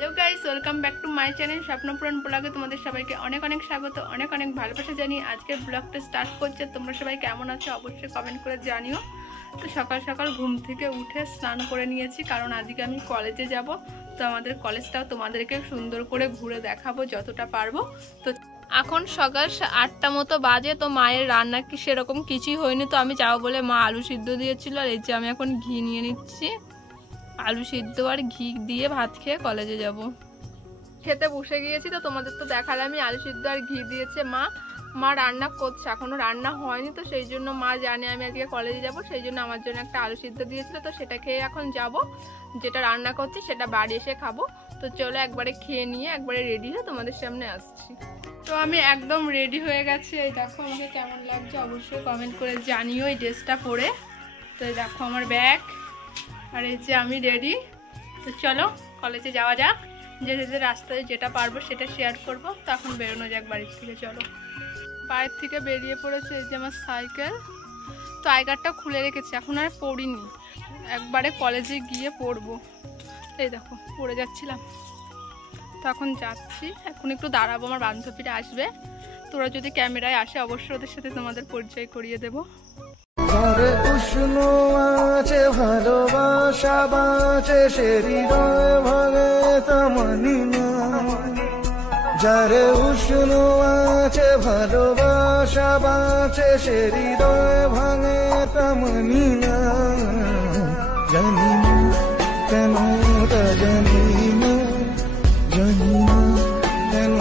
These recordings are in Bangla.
Hello guys, welcome back to my channel Swapnapuran ব্লগে তোমাদের সবাইকে অনেক অনেক স্বাগত, অনেক অনেক ভালোবাসা জানিয়ে আজকের ব্লগটা স্টার্ট করছে। তোমরা সবাই কেমন আছো অবশ্যই কমেন্ট করে জানিও। তো সকাল সকাল ঘুম থেকে উঠে স্নান করে নিয়েছি, কারণ আজকে আমি কলেজে যাব। তো আমাদের কলেজটাও তোমাদেরকে সুন্দর করে ঘুরে দেখাবো যতটা পারবো। তো এখন সকাল 8টা মতো বাজে। তো মায়ের রান্না কি সেরকম কিছুই হয়নি, তো আমি যাবো বলে মা আলু সিদ্ধ দিয়েছিল। আর এই যে আমি এখন ঘি নিয়ে নিচ্ছি, আলু সিদ্ধ আর ঘি দিয়ে ভাত খেয়ে কলেজে যাব। খেতে বসে গিয়েছি, তো তোমাদের তো দেখালে আমি আলু সিদ্ধ আর ঘি দিয়েছে মা রান্না করছে, এখনো রান্না হয়নি। তো সেই জন্য মা জানে আমি আজকে কলেজে যাব, সেই জন্য আমার জন্য একটা আলু সিদ্ধ দিয়েছিল। তো সেটা খেয়ে এখন যাব, যেটা রান্না করছি সেটা বাড়ি এসে খাবো। তো চলো একবারে খেয়ে নিয়ে একবারে রেডি হয়ে তোমাদের সামনে আসছি। তো আমি একদম রেডি হয়ে গেছি। এই দেখো আমাকে কেমন লাগছে অবশ্যই কমেন্ট করে জানিও এই ড্রেসটা পরে। তো এই দেখো আমার ব্যাগ, আর এই যে আমি রেডি। তো চলো কলেজে যাওয়া যাক, যেতে যেতে রাস্তায় যেটা পারবো সেটা শেয়ার করব। তো এখন বেরোনো যাক বাড়ির থেকে। চলো, বাড়ির থেকে বেরিয়ে পড়েছে। এই যে আমার সাইকেল, তো আই কার্ডটা খুলে রেখেছি, এখন আর পড়িনি, একবারে কলেজে গিয়ে পড়বো। এই দেখো পড়ে যাচ্ছিলাম, তো এখন যাচ্ছি। এখন একটু দাঁড়াবো, আমার বান্ধবীরা আসবে। তোরা যদি ক্যামেরায় আসে অবশ্যই ওদের সাথে তোমাদের পরিচয় করিয়ে দেবো। যারে উষ্ণ আছে ভালোবাসা বাঁচে সে হৃদয় ভাঙে তা মানি না। যারে উষ্ণ আছে ভালোবাসা বাঁচে সে হৃদয় ভাঙে তা মানি না। জানি না কেন তা জানি না, জানি না কেন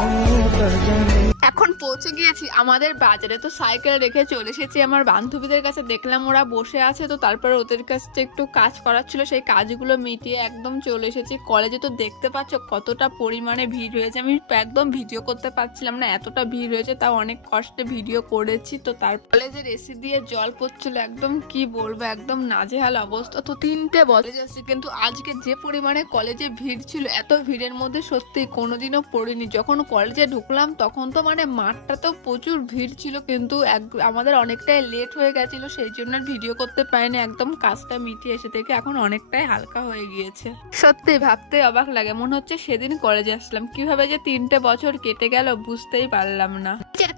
তা জানি। এখন পৌঁছে গিয়েছি আমাদের বাজারে। তো সাইকেল রেখে চলে এসেছি আমার বান্ধবীদের কাছে, দেখলাম ওরা বসে আছে। তো তারপরে ওদের কাছে একটু কাজ করার ছিল, সেই কাজগুলো মিটিয়ে একদম চলে এসেছি কলেজে। তো দেখতে পাচ্ছ কতটা পরিমাণে ভিড় হয়েছে, আমি একদম ভিডিও করতে পারছিলাম না, এতটা ভিড় হয়েছে। তাও অনেক কষ্টে ভিডিও করেছি। তো তার কলেজের এসি দিয়ে জল পড়ছিল, একদম কি বলবো, একদম নাজেহাল অবস্থা। তো 3টে বছর যাচ্ছি, কিন্তু আজকে যে পরিমাণে কলেজে ভিড় ছিল, এত ভিড়ের মধ্যে সত্যি কোনোদিনও পড়িনি। যখন কলেজে ঢুকলাম তখন তো মাঠটাতেও প্রচুর ভিড় ছিল, কিন্তু আমাদের অনেকটাই লেট হয়ে গেছিল, সেই জন্য ভিডিও করতে পারিনি। একদম কাজটা মিটিয়ে এসে থেকে এখন অনেকটাই হালকা হয়ে গিয়েছে। সত্যি ভাবতে অবাক লাগে, মনে হচ্ছে সেদিন কলেজে আসলাম। কিভাবে যে 3টে বছর কেটে গেল বুঝতেই পারলাম না।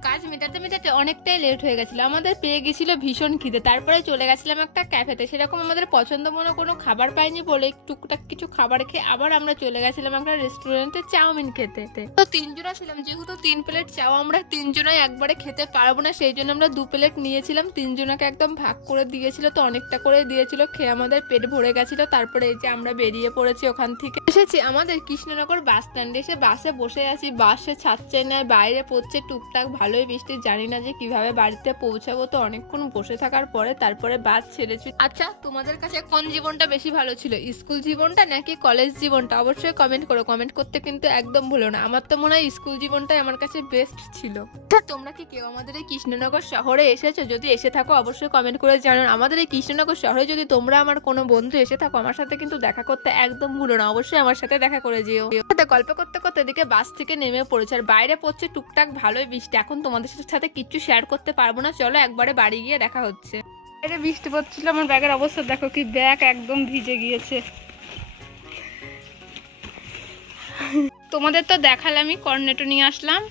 কাজ মেটাতে মেটাতে অনেকটাই লেট হয়ে গেছিল, আমাদের পেয়ে গেছিল ভীষণ খিদে। তারপরে চলে গেছিলাম একটা ক্যাফেতে, সেরকম আমাদের পছন্দ মনে কোনো খাবার পাইনি বলে টুকটাক কিছু খাবার খেয়ে আবার আমরা চলে গেছিলাম একটা রেস্টুরেন্টে চাউমিন খেতে। তো 3জনা ছিলাম, যেহেতু 3 প্লেট চাও আমরা 3জনাই একবারে খেতে পারবো না, সেই জন্য আমরা 2 প্লেট নিয়েছিলাম। 3জনাকে একদম ভাগ করে দিয়েছিল, তো অনেকটা করে দিয়েছিল, খেয়ে আমাদের পেট ভরে গেছিল। তারপরে এই যে আমরা বেরিয়ে পড়েছি ওখান থেকে। এসেছি আমাদের কৃষ্ণনগর বাস স্ট্যান্ডে, এসে বাসে বসে আছি, বাসে ছাড়ছে না, বাইরে পড়ছে টুকটাক ভালোই বৃষ্টি। জানি না যে কিভাবে বাড়িতে পৌঁছাবো। তো অনেকক্ষণ বসে থাকার পরে তারপরে বাস ছেড়েছি। আচ্ছা, তোমাদের কাছে কোন জীবনটা বেশি ভালো ছিল, স্কুল জীবনটা নাকি কলেজ জীবনটা? অবশ্যই কমেন্ট করো, কমেন্ট করতে কিন্তু একদম ভুলো না। আমার তো মনে হয় স্কুল জীবনটাই আমার কাছে বেস্ট ছিল। তোমরা কি কেউ আমাদের এই কৃষ্ণনগর শহরে এসেছো? যদি এসে থাকো অবশ্যই কমেন্ট করে জানাও। আমাদের এই কৃষ্ণনগর শহরে যদি তোমরা আমার কোনো বন্ধু এসে থাকো, আমার সাথে কিন্তু দেখা করতে একদম ভুলো না, অবশ্যই আমার সাথে দেখা করে যেও। গল্প করতে করতে এদিকে বাস থেকে নেমে পড়েছে, আর বাইরে পড়ছে টুকটাক ভালোই বৃষ্টি। এখন তোমাদের সাথে কিচ্ছু শেয়ার করতে পারবো না, চলো একবারে বাড়ি গিয়ে দেখা হচ্ছে। বাইরে বৃষ্টি পড়ছিল, আমার ব্যাগের অবস্থা দেখো, কি ব্যাগ একদম ভিজে গিয়েছে। তোমাদের তো দেখালে আমি কর্নেটো নিয়ে আসলাম।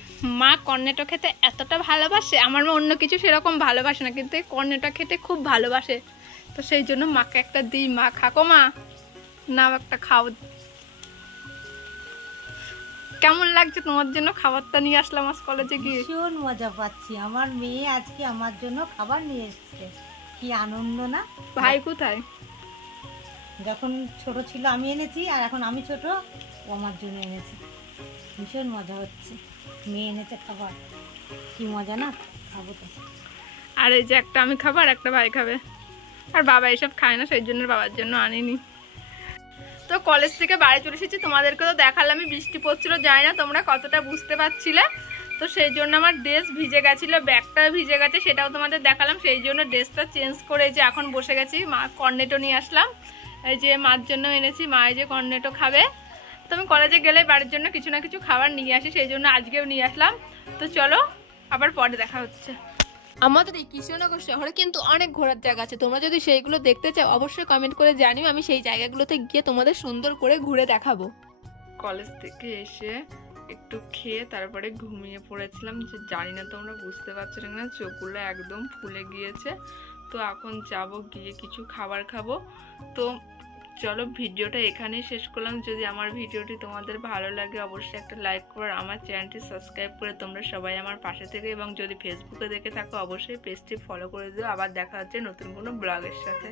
মা কর্নেটো খেতে এতটা ভালোবাসে, আমার মা অন্য কিছু সেরকম ভালোবাসে না, কিন্তু এই কর্নেটো খেতে খুব ভালোবাসে। তো সেই জন্য মাকে একটা দিই, মা খাকো, মা নাও একটা খাও। কেমন লাগছে তোমার জন্য খাবারটা নিয়ে আসলাম আজ কলেজে গিয়ে? ভীষণ মজা পাচ্ছি, আমার মেয়ে আজকে আমার জন্য খাবার নিয়ে এসেছে, কি আনন্দ না। ভাই কোথায়? যখন ছোট ছিল আমি এনেছি, আর এখন আমি ছোট, ও আমার জন্য এনেছে। ভীষণ মজা হচ্ছে, মেয়ে এনেছে খাবার, কি মজা না, খাবো তো। আর এই যে একটা আমি খাবো আর একটা ভাই খাবে, আর বাবা এসব খায় না, সেই জন্য বাবার জন্য আনিনি। তো কলেজ থেকে বাড়ি চলে এসেছি, তোমাদেরকে তো দেখালাম আমি, বৃষ্টি পড়ছিল, জানি না তোমরা কতটা বুঝতে পারছিলে। তো সেই জন্য আমার ড্রেস ভিজে গেছিলো, ব্যাগটা ভিজে গেছে, সেটাও তোমাদের দেখালাম। সেই জন্য ড্রেসটা চেঞ্জ করে যে এখন বসে গেছি। মা কর্নেটো নিয়ে আসলাম, এই যে মার জন্য এনেছি, মা এই যে কর্নেটো খাবে। তো আমি কলেজে গেলে বাড়ির জন্য কিছু না কিছু খাবার নিয়ে আসি, সেই জন্য আজকেও নিয়ে আসলাম। তো চলো আবার পরে দেখা হচ্ছে। আমাদের এই কৃষ্ণনগর শহরে কিন্তু অনেক ঘোরার জায়গা আছে, তোমরা যদি সেইগুলো দেখতে চাও অবশ্যই কমেন্ট করে জানিও, আমি সেই জায়গাগুলোতে গিয়ে তোমাদের সুন্দর করে ঘুরে দেখাবো। কলেজ থেকে এসে একটু খেয়ে তারপরে ঘুমিয়ে পড়েছিলাম। যে জানি না তোমরা বুঝতে পারছো না, চোখগুলো একদম ফুলে গিয়েছে। তো এখন যাব, গিয়ে কিছু খাবার খাবো। তো চলো ভিডিওটা এখানেই শেষ করলাম। যদি আমার ভিডিওটি তোমাদের ভালো লাগে অবশ্যই একটা লাইক করো, আমার চ্যানেলটি সাবস্ক্রাইব করে তোমরা সবাই আমার পাশে থেকে, এবং যদি ফেসবুকে দেখে থাকো অবশ্যই পেজটি ফলো করে দিও। আবার দেখা হচ্ছে নতুন কোনো ব্লগের সাথে।